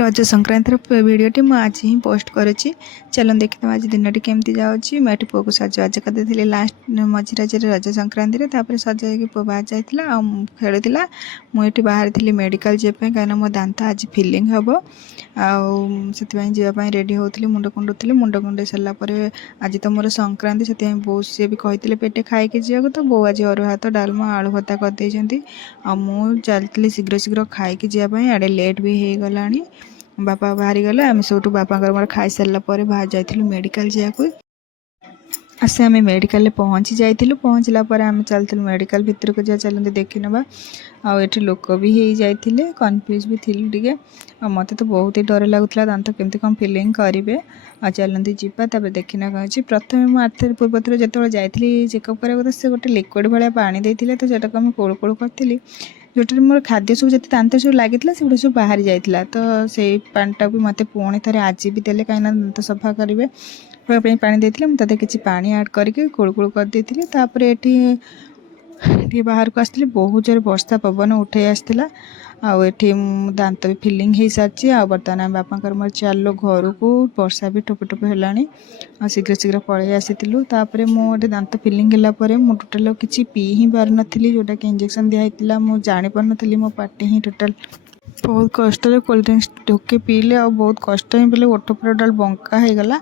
रज संक्रांतिर भिडटी मुझे आज ही पोस्ट करुच्ची। चलो देखते आज दिन टी केमती जाऊँगी। मुझे पुआ को सजबाज करदे लास्ट मझी रज रज संक्रांति सजाई पुआ बाहर जाता खेलुला। मुझे बाहर थी मेडिकल जावाई कहीं मो दांत आज फिलिंग हम आपाई रेडी होती मुंड कुंडुली मुंड कुंडे सारापर आज तो मोर संक्रांति से बो सी भी कहते पेटे खाई जा तो बो आज अरुआ भात डालमा आलू भत्ता करदे चलती शीघ्र शीघ्र खाई जावाई आड़े लेट भी हो गला। बापा बाहरी गले आम सब बापा मोर खाई सारा बाहर जाइलु मेडिकल जाकु आसे आम मेडिकल पहुँची जाइलु। पहुँचला आम चलू मेडिकल भितर को जा चलते देखी नवा आठी लोक भी हो जाते कन्फ्यूज भी थी टे मत तो बहुत ही डर लगुला दांत केमती कौन फिलिंग करेंगे आ चलती जावा तब देखना कहे प्रथम मुझे पूर्व जो जाइली चेकअप कराया से गोटे लिक्विड भाया पानी देते तो सेटा को कोड़ कोड़ करी जोटे मोर खाद्य सब जिते दांत सब लगी से सब बाहरी जाइला तो से पानीटा भी मत पुणी थे आज भी देले कहीं दांत सफा करेंगे पानी देते मुझे किसी पानी ऐड करके कुड़ कुड़ कर देती ये बाहर को आसती बहुत जोर वर्षा पवन उठे आसाला आठी दांत भी फिलिंग हो सारी आ बर्तमान आम बापा मोर चलो घर को वर्षा भी टोपे टोपे है शीघ्र शीघ्र पलि आसीलु मोटे दांत फिलिंग है मुझे टोटाल किसी पी ही पार नी जोटा कि इंजेक्शन दिखाई मुझे जापर नी मो पार्टी ही टोटाल बहुत कष्ट कोल्ड ड्रिंक्स ढोके पीले आ बहुत कष्ट ही पीले ओठ पूरा टोटाल बंका हो गला।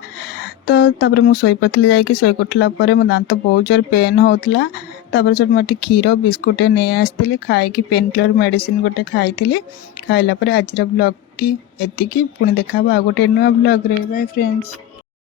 तो मुझे पड़ी जाकि शोक उठला मो दांत बहुत जोर पेन होता जो मुझे क्षीर बिस्कुट नहीं आसती खाई पेन किलर मेडिसिन गोटे खाई खाइला आज ब्लॉग टी एति पुणी देखा आ गोटे नुआ ब्लॉग रे। Bye friends.